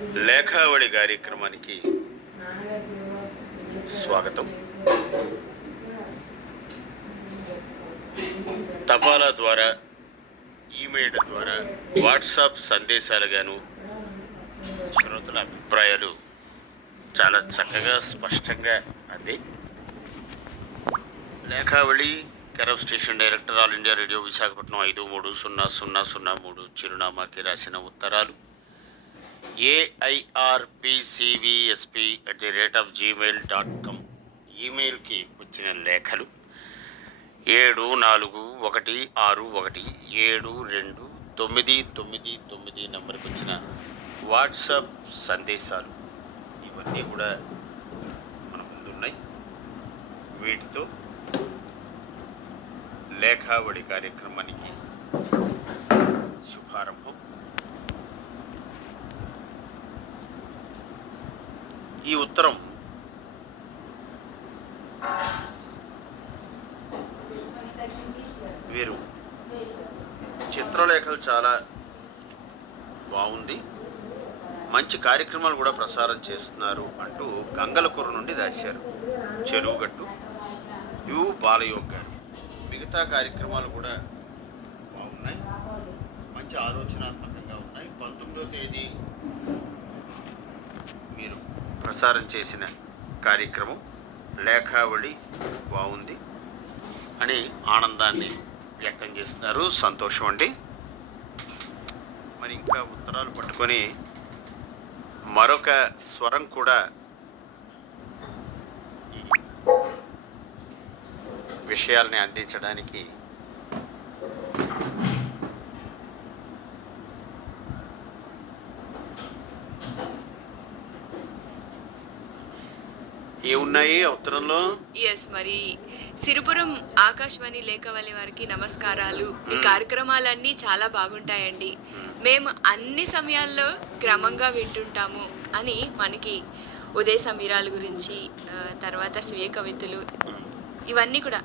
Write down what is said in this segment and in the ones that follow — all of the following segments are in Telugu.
లేఖావళి కార్యక్రమానికి స్వాగతం. తపాలా ద్వారా, ఈమెయిల్ ద్వారా, వాట్సాప్ సందేశాలుగాను శ్రోతల అభిప్రాయాలు చాలా చక్కగా స్పష్టంగా అంది. లేఖావళి care of station director, all India radio, Visakhapatnam 530003 చిరునామాకి రాసిన ఉత్తరాలు airpcvsp@gmail.com ఈమెయిల్కి వచ్చిన లేఖలు 7416172999 నంబర్కి వచ్చిన వాట్సాప్ సందేశాలు ఇవన్నీ కూడా మన ముందున్నాయి. వీటితో లేఖావళి కార్యక్రమానికి శుభారంభం. ఈ ఉత్తరం వీరు చిత్రలేఖలు చాలా బాగుంది, మంచి కార్యక్రమాలు కూడా ప్రసారం చేస్తున్నారు అంటూ గంగలకూర నుండి రాశారు. చెరువుగట్టు యు బాలయోగ్ గారు. మిగతా కార్యక్రమాలు కూడా బాగున్నాయి, మంచి ఆలోచనాత్మకంగా ఉన్నాయి. 19వ తేదీ మీరు ప్రసారం చేసిన కార్యక్రమం లేఖావళి బాగుంది అని ఆనందాన్ని వ్యక్తం చేస్తున్నారు. సంతోషం అండి. మరి ఇంకా ఉత్తరాలు పట్టుకొని మరొక స్వరం కూడా ఈ విషయాల్ని అందించడానికి ఏమున్నాయి ఉత్తరంలో? మరి సిరిపురం ఆకాశవాణి లేఖావళి వారికి నమస్కారాలు. ఈ కార్యక్రమాలన్నీ చాలా బాగుంటాయండి. మేము అన్ని సమయాల్లో క్రమంగా వింటుంటాము అని మనకి ఉదయ సమీరాల గురించి, తర్వాత స్వీయ కవితలు, ఇవన్నీ కూడా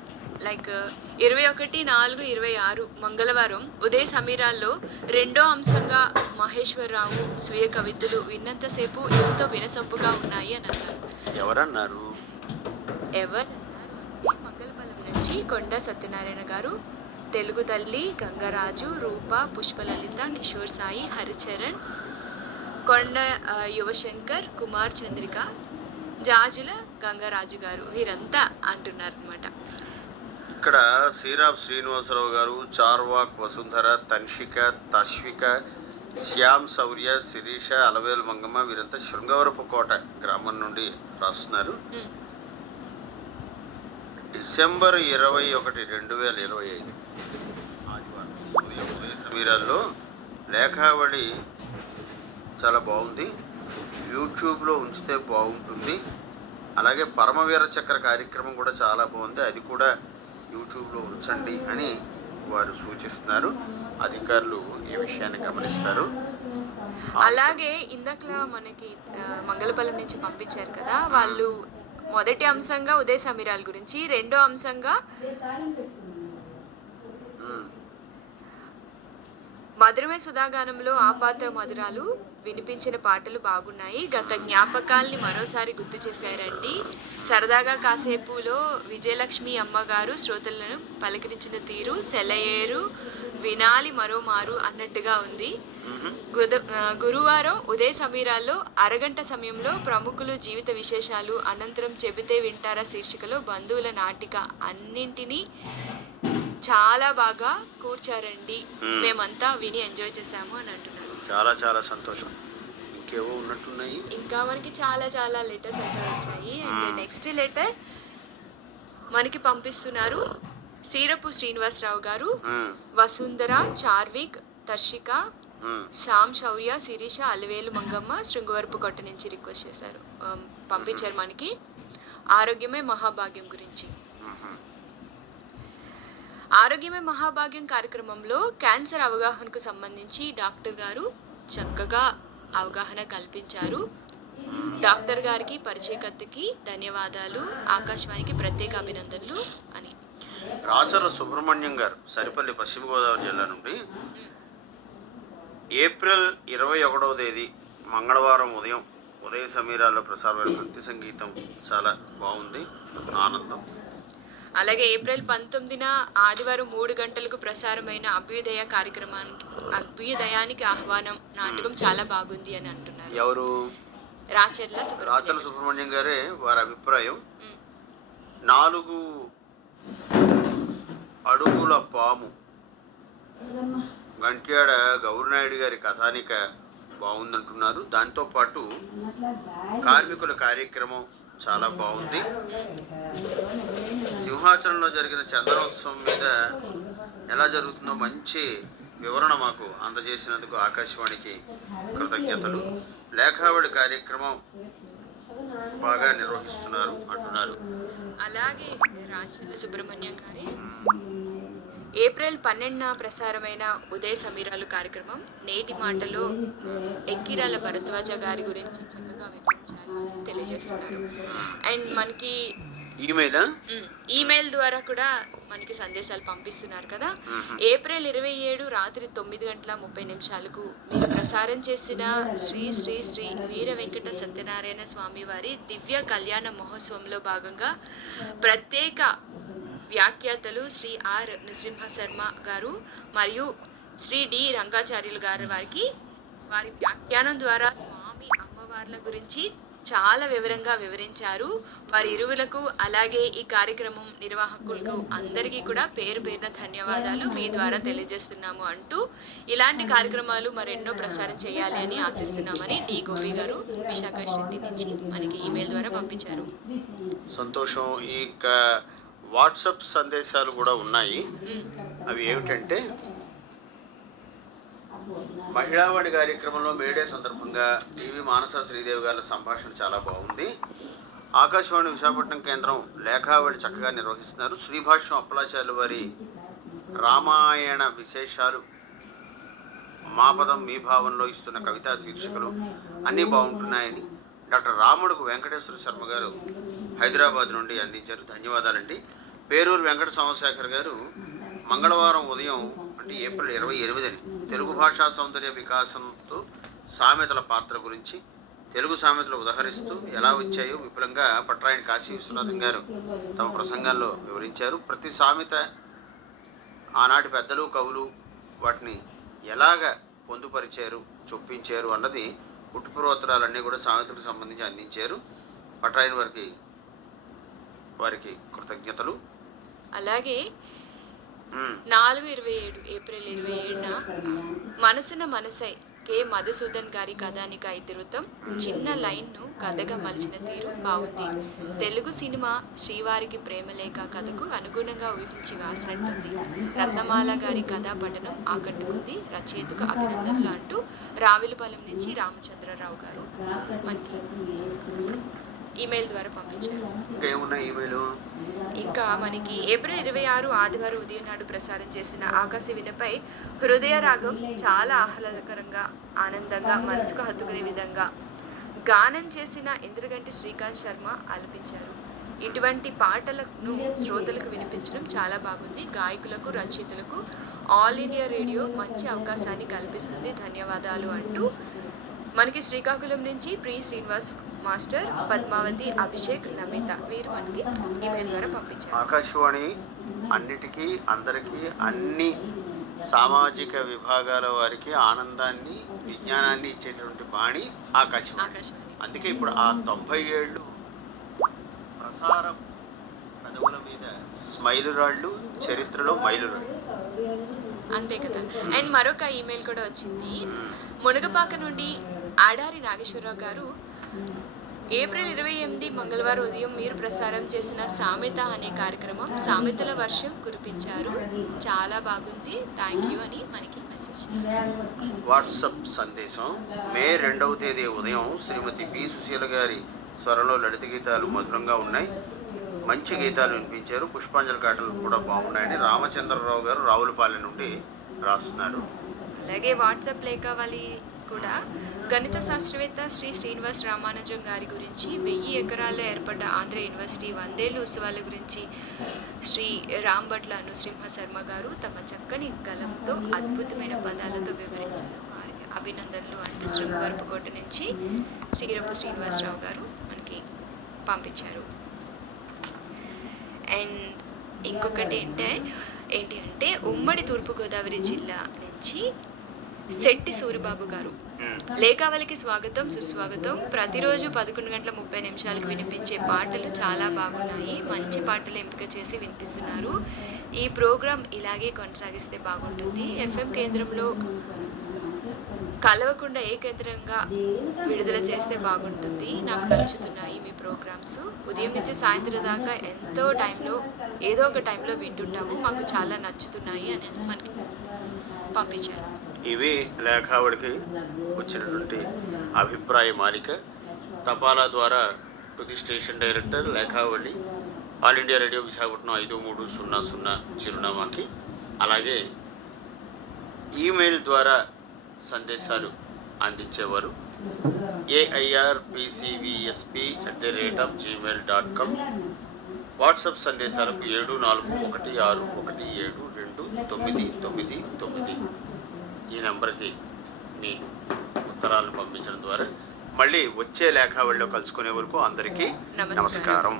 లైక్ 21/4/26 మంగళవారం ఉదయ సమీరాల్లో 2వ అంశంగా మహేశ్వరరావు స్వీయ కవితలు విన్నంతసేపు ఎంతో వినసొంపుగా ఉన్నాయి అని అన్నారు. ఎవరన్నారు? మంగళపల్లం నుంచి కొండ సత్యనారాయణ గారు, తెలుగు తల్లి, గంగరాజు, రూప, పుష్పలలిత, కిషోర్ సాయి, హరిచరణ్, కొండ యువశంకర్, కుమార్ చంద్రిక, జాజుల గంగరాజు గారు, వీరంతా అంటున్నారు అనమాట. ఇక్కడ శ్రీరాబ్ శ్రీనివాసరావు గారు, చార్వాక్ వసుంధర, తన్షిక, తశ్విక, శ్యామ్ శౌర్య, శిరీష, అలవేలు మంగమ్మ, వీరంతా శృంగవరపు కోట గ్రామం నుండి రాస్తున్నారు. డిసెంబర్ 21, 2025 ఆదివారం ఉదయ సమీరాల్లో లేఖావళి చాలా బాగుంది, యూట్యూబ్లో ఉంచితే బాగుంటుంది. అలాగే పరమవీర చక్ర కార్యక్రమం కూడా చాలా బాగుంది, అది కూడా యూట్యూబ్లో ఉంచండి అని వారు సూచిస్తున్నారు. అధికారులు ఈ విషయాన్ని గమనిస్తారు. అలాగే ఇందాకలా మనకి మంగళపల్లం నుంచి పంపించారు కదా, వాళ్ళు మొదటి అంశంగా ఉదయ సమీరాల గురించి, రెండో అంశంగా మధురమే సుధాగానంలో ఆపాత్ర మధురాలు వినిపించిన పాటలు బాగున్నాయి, గత జ్ఞాపకాల్ని మరోసారి గుర్తు చేశారండి. సరదాగా కాసేపులో విజయలక్ష్మి అమ్మగారు శ్రోతలను పలకరించిన తీరు సెలయేరు వినాలి మరోమారు అన్నట్టుగా ఉంది. గురువారం ఉదయ సమీరాల్లో అరగంట సమయంలో ప్రముఖులు జీవిత విశేషాలు, అనంతరం చెబితే వింటారా శీర్షికలో బంధువుల నాటిక అన్నింటినీ చాలా బాగా కూర్చారండి. మేమంతా విని ఎంజాయ్ చేసాము అని అంటున్నారు. చాలా చాలా సంతోషం. ఇంకేవో ఉన్నట్టున్నాయి. ఇంకా మనకి చాలా చాలా లెటర్స్ అయితే వచ్చాయి. అండ్ నెక్స్ట్ లెటర్ మనకి పంపిస్తున్నారు శ్రీరపు శ్రీనివాసరావు గారు, వసుంధర, చార్విక్, తర్షిక, శ్యామ్ శౌర్య, శిరీష, అలవేలు మంగమ్మ, శృంగవరపు కొట్ట నుంచి రిక్వెస్ట్ చేశారు, పంపించారు మనకి ఆరోగ్యమే మహాభాగ్యం గురించి. ఆరోగ్యమే మహాభాగ్యం కార్యక్రమంలో క్యాన్సర్ అవగాహనకు సంబంధించి డాక్టర్ గారు చక్కగా అవగాహన కల్పించారు. డాక్టర్ గారికి, పరిచయకర్తకి ధన్యవాదాలు, ఆకాశవాణికి ప్రత్యేక అభినందనలు అని. రాచర్ల సుబ్రహ్మణ్యం గారు, సరిపల్లి, పశ్చిమ గోదావరి జిల్లా నుండి ఏప్రిల్ 21వ తేదీ మంగళవారం ఉదయ సమీరాల్లో ప్రసారమైన భక్తి సంగీతం చాలా బాగుంది, ఆనందం. అలాగే ఏప్రిల్ 19న ఆదివారం 3 గంటలకు ప్రసారమైన అభ్యుదయానికి ఆహ్వానం నాటకం చాలా బాగుంది అని అంటున్నారు. ఎవరు? రాచర్ల సుబ్రహ్మణ్యం గారే వారి అభిప్రాయం. 4 అడుగుల పాము గంట్యాడ గౌరినాయుడు గారి కథానిక బాగుందంటున్నారు. దాంతోపాటు కార్మికుల కార్యక్రమం చాలా బాగుంది. సింహాచలంలో జరిగిన చంద్రోత్సవం మీద ఎలా జరుగుతుందో మంచి వివరణ మాకు అందజేసినందుకు ఆకాశవాణికి కృతజ్ఞతలు. లేఖావళి కార్యక్రమం బాగా నిర్వహిస్తున్నారు అంటున్నారు. అలాగే రాచర్ల సుబ్రహ్మణ్యం గారి ఏప్రిల్ 12న ప్రసారమైన ఉదయ సమీరాలు కార్యక్రమం నేటి మాటలో ఎక్కిరాల భరద్వాజ గారి గురించి చక్కగా వివరించారు అని తెలియజేస్తున్నారు. అండ్ మనకి ఈమెయిల్ ద్వారా కూడా మనకి సందేశాలు పంపిస్తున్నారు కదా. ఏప్రిల్ 27 రాత్రి 9:30 మీరు ప్రసారం చేసిన శ్రీ శ్రీ శ్రీ వీర వెంకట సత్యనారాయణ స్వామి వారి దివ్య కళ్యాణ మహోత్సవంలో భాగంగా ప్రత్యేక వ్యాఖ్యాతలు శ్రీ ఆర్ నృసింహ శర్మ గారు మరియు శ్రీ డి రంగాచార్యులు గారు వారి వ్యాఖ్యానం ద్వారా స్వామి అమ్మవార్ల గురించి చాలా వివరంగా వివరించారు. వారి ఇరువులకు అలాగే ఈ కార్యక్రమం నిర్వాహకులకు అందరికీ కూడా పేరు పేరున ధన్యవాదాలు మీ ద్వారా తెలియజేస్తున్నాము అంటూ ఇలాంటి కార్యక్రమాలు మరెన్నో ప్రసారం చేయాలి అని ఆశిస్తున్నామని డి గోపి గారు విశాఖ శెట్టి నుంచి మనకి ఈమెయిల్ ద్వారా పంపించారు. సంతోషం. ఈ వాట్సాప్ సందేశాలు కూడా ఉన్నాయి. అవి ఏమిటంటే, మహిళావాణి కార్యక్రమంలో మేడే సందర్భంగా టీవీ మానస శ్రీదేవి గారి సంభాషణ చాలా బాగుంది. ఆకాశవాణి విశాఖపట్నం కేంద్రం లేఖావళి చక్కగా నిర్వహిస్తున్నారు. శ్రీభాష్యం అప్పలాచార్యుల వారి రామాయణ విశేషాలు మా పదం మీ భావంలో ఇస్తున్న కవితా శీర్షికలు అన్నీ బాగుంటున్నాయని డాక్టర్ రాముడుకు వెంకటేశ్వర శర్మ గారు హైదరాబాద్ నుండి అందించారు. ధన్యవాదాలండి. పేరూరు వెంకట సోమశేఖర్ గారు మంగళవారం ఉదయం అంటే ఏప్రిల్ 28ని తెలుగు భాషా సౌందర్య వికాసంతో సామెతల పాత్ర గురించి తెలుగు సామెతలు ఉదహరిస్తూ ఎలా వచ్చాయో విపులంగా పట్రాయని కాశీ విశ్వనాథం గారు తమ ప్రసంగాల్లో వివరించారు. ప్రతి సామెత ఆనాటి పెద్దలు కవులు వాటిని ఎలాగ పొందుపరిచారు, చొప్పించారు అన్నది పుట్టుపూర్వోత్తరాలన్నీ కూడా సామెతలకు సంబంధించి అందించారు. పట్రాయని వారికి కృతజ్ఞతలు. అలాగే 4/27 ఏప్రిల్ 27న మనసున మనసై కె మధుసూదన్ గారి కథానిక ఇతివృత్తం చిన్న లైన్ను కథగా మలిచిన తీరు బాగుంది. తెలుగు సినిమా శ్రీవారికి ప్రేమలేఖ కథకు అనుగుణంగా ఊహించి రాసినట్టుంది. రత్నమాల గారి కథా పఠనం ఆకట్టుకుంది. రచయితకు అభినందనలు అంటూ రావిలపాలెం నుంచి రామచంద్రరావు గారు మనకి ఈమెయిల్ ద్వారా పంపించారు. ఇంకా మనకి ఏప్రిల్ 26 ఆదివారం ఉదయం నాడు ప్రసారం చేసిన ఆకాశవీణపై హృదయ రాగం చాలా ఆహ్లాదకరంగా ఆనందంగా మనసుకు హత్తుకునే విధంగా గానం చేసిన ఇంద్రగంటి శ్రీకాంత్ శర్మ ఆలపించారు. ఇటువంటి పాటలను శ్రోతలకు వినిపించడం చాలా బాగుంది. గాయకులకు రచయితలకు ఆల్ ఇండియా రేడియో మంచి అవకాశాన్ని కల్పిస్తుంది. ధన్యవాదాలు అంటూ మనకి శ్రీకాకుళం నుంచి ప్రి శ్రీనివాస్ మాస్టర్, పద్మావతి, అభిషేక్, నమిత వీరు మనకి ఈమెయిల్ ద్వారా పంపించారు. ఆకాశవాణి అన్నిటికీ అందరికీ అన్ని సామాజిక విభాగాల వారికి ఆనందాన్ని విజ్ఞానాన్ని ఇచ్చేటువంటి బాణి ఆకాశవాణి. అందుకే ఇప్పుడు ఆ 90 ఏళ్ళు ప్రసారం పెదవుల మీద స్మైలు రాళ్ళు, చరిత్రలో మైలురాళ్ళు. అంతే కదా. అండ్ మరొక ఈమెయిల్ కూడా వచ్చింది. మునగపాక నుండి ఆడారి నాగేశ్వరరావు గారు ఏప్రిల్ 28 మంగళవారం ఉదయం మీరు ప్రసారం చేసిన సామెత అనే కార్యక్రమం సామెతల వర్షం కురిపించారు, చాలా బాగుంది, థ్యాంక్ యూ అని మనకి మెసేజ్. వాట్సాప్ సందేశం. మే 2వ తేదీ ఉదయం శ్రీమతి పి సుశీల గారి స్వరంలో లలిత గీతాలు మధురంగా ఉన్నాయి, మంచి గీతాలు వినిపించారు, పుష్పాంజలి పాటలు కూడా బాగున్నాయని రామచంద్రరావు గారు రావులపాలెం నుండి రాస్తున్నారు. అలాగే వాట్సాప్ లేఖావళి కూడా గణిత శాస్త్రవేత్త శ్రీ శ్రీనివాస్ రామానుజం గారి గురించి 1000 ఎకరాల్లో ఏర్పడ్డ ఆంధ్ర యూనివర్సిటీ 100 ఏళ్ళ ఉత్సవాల గురించి శ్రీ రాంభట్ల నృసింహ శర్మ గారు తమ చక్కని గలంతో అద్భుతమైన పదాలతో వివరించారు. వారికి అభినందనలు అంటూ శృంగవరపుకోట నుంచి శ్రీరపు శ్రీనివాసరావు గారు మనకి పంపించారు. అండ్ ఇంకొకటి ఏంటి అంటే ఉమ్మడి తూర్పుగోదావరి జిల్లా నుంచి శెట్టి సూరిబాబు గారు, లేఖావళికి స్వాగతం సుస్వాగతం. ప్రతిరోజు 11:30 వినిపించే పాటలు చాలా బాగున్నాయి. మంచి పాటలు ఎంపిక చేసి వినిపిస్తున్నారు. ఈ ప్రోగ్రాం ఇలాగే కొనసాగిస్తే బాగుంటుంది. ఎఫ్ఎం కేంద్రంలో కలవకుండా ఏ కేంద్రంగా విడుదల చేస్తే బాగుంటుంది. నాకు నచ్చుతున్నాయి మీ ప్రోగ్రామ్స్. ఉదయం నుంచి సాయంత్రం దాకా ఏదో ఒక టైంలో వింటుంటాము. మాకు చాలా నచ్చుతున్నాయి అని మనకి పంపించారు. ఇవి లేఖావళికి వచ్చినటువంటి అభిప్రాయ మాలిక. తపాలా ద్వారా టు ది స్టేషన్ డైరెక్టర్, లేఖావళి, ఆల్ ఇండియా రేడియో విశాఖపట్నం 5300 చిరునామాకి. అలాగే ఈమెయిల్ ద్వారా సందేశాలు అందించేవారు AIRPCVSP@gmail.com. వాట్సాప్ సందేశాలకు 7416172999 ఈ నెంబర్కి మీ ఉత్తరాలను పంపించడం ద్వారా మళ్ళీ వచ్చే లేఖావళిలో కలుసుకునే వరకు అందరికీ నమస్కారం.